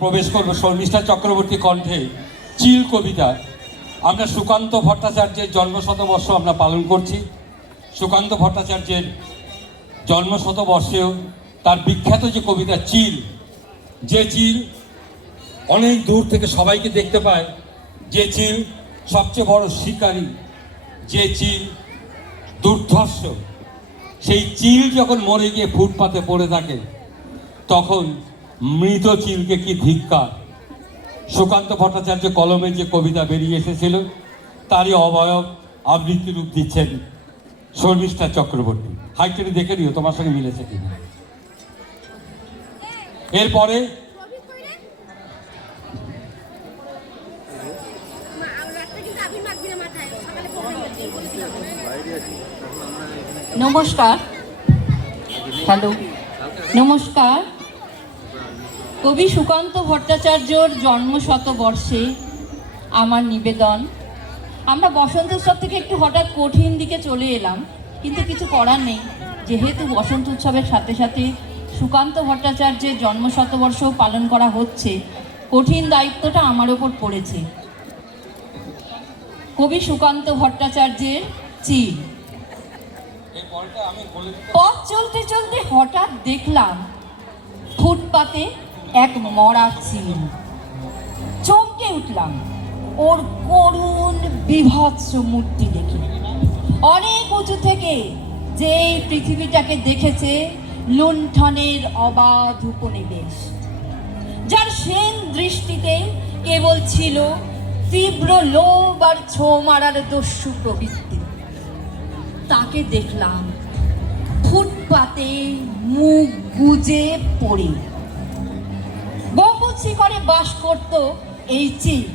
প্রবেশ করব শর্মিষ্ঠা চক্রবর্তী কণ্ঠে চিল কবিতা। আমরা সুকান্ত ভট্টাচার্যের জন্মশতবর্ষ আমরা পালন করছি। সুকান্ত ভট্টাচার্যের জন্মশতবর্ষেও তার বিখ্যাত যে কবিতা চিল, যে চিল অনেক দূর থেকে সবাইকে দেখতে পায়, যে চিল সবচেয়ে বড় শিকারী, যে চিল দুর্ধর্ষ, সেই চিল যখন মরে গিয়ে ফুটপাতে পড়ে থাকে তখন মৃত চিলকে কি ধিক্কার। সুকান্ত ভট্টাচার্য কলমে যে কবিতা বেরিয়ে এসেছিল তারই অবয়ব আবৃত্তি রূপ দিচ্ছেন শর্মিষ্ঠা চক্রবর্তী। হাইটে দেখে নিও তোমার সঙ্গে মিলেছে কিনা। এরপরে নমস্কার, হ্যালো, নমস্কার। কবি সুকান্ত ভট্টাচার্যর জন্মশতবর্ষে আমার নিবেদন। আমরা বসন্ত উৎসব থেকে একটু হঠাৎ কঠিন দিকে চলে এলাম, কিন্তু কিছু করার নেই, যেহেতু বসন্ত উৎসবের সাথে সাথে সুকান্ত ভট্টাচার্যের জন্মশতবর্ষ পালন করা হচ্ছে, কঠিন দায়িত্বটা আমার ওপর পড়েছে। কবি সুকান্ত ভট্টাচার্যের চিল। পথ চলতে চলতে হঠাৎ দেখলাম ফুটপাতে এক মরা চিল। চমকে উঠলাম ওর করুণ বিভৎস মূর্তি দেখে। অনেক উঁচু থেকে যে পৃথিবীটাকে দেখেছে লুণ্ঠনের অবাধ উপনিবেশ, যার সেন দৃষ্টিতে কেবল ছিল তীব্র লোভ আর ছো মারার দস্যু প্রবৃত্তি, তাকে দেখলাম ফুটপাতে মুখ গুজে পড়ে। গম্বুজ শিখরে বাস করত এই চিল,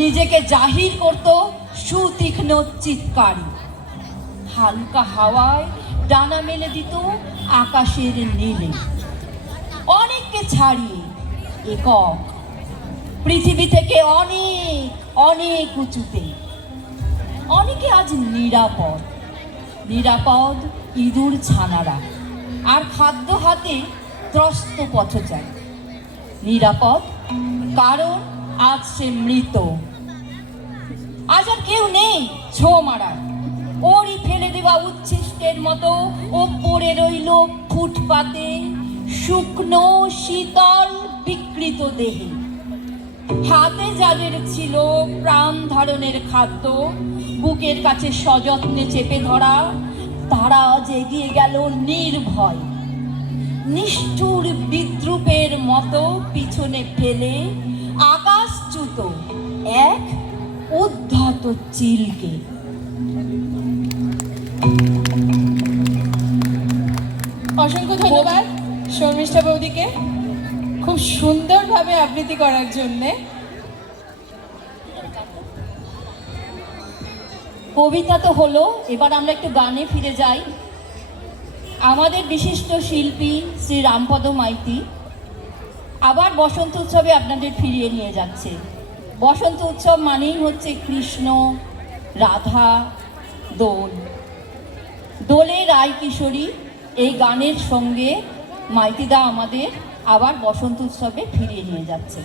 নিজেকে জাহির করত সুতীক্ষ্ণ চিৎকারে। হালকা হাওয়ায় ডানা মেলে দিত আকাশের নীলে। অনেককে ছাড়িয়ে একক, পৃথিবী থেকে অনেক অনেক উঁচুতে। অনেকে আজ নিরাপদ, নিরাপদ ইঁদুর ছানারা, আর খাদ্য হাতে ত্রস্ত পথচারী। নিরাপদ কারণ আজ সে মৃত। আজ আর কেউ নেই ছো মারার। ওরই ফেলে দেওয়া উচ্ছিষ্টের মতো ও পড়ে রইল ফুটপাতে শুকনো শীতল বিকৃত দেহে। হাতে যাদের ছিল প্রাণ ধারণের খাদ্য, বুকের কাছে সযত্নে চেপে ধরা, তারা আজ এগিয়ে গেল নির্ভয়, নিষ্ঠুর বিদ্রুপের মতো পিছনে ফেলে আকাশচ্যুত এক উদ্ধত চিলকে। অসংখ্য ধন্যবাদ শর্মিষ্ঠা বৌদিকে খুব সুন্দরভাবে আবৃত্তি করার জন্যে। কবিতা তো হলো, এবার আমরা একটু গানে ফিরে যাই। আমাদের বিশিষ্ট শিল্পী শ্রী রামপদ মাইতি আবার বসন্ত উৎসবে আপনাদের ফিরিয়ে নিয়ে যাচ্ছে। বসন্ত উৎসব মানেই হচ্ছে কৃষ্ণ রাধা দোল। দোলে রায় কিশোরী এই গানের সঙ্গে মাইতিদা আমাদের আবার বসন্ত উৎসবে ফিরিয়ে নিয়ে যাচ্ছে।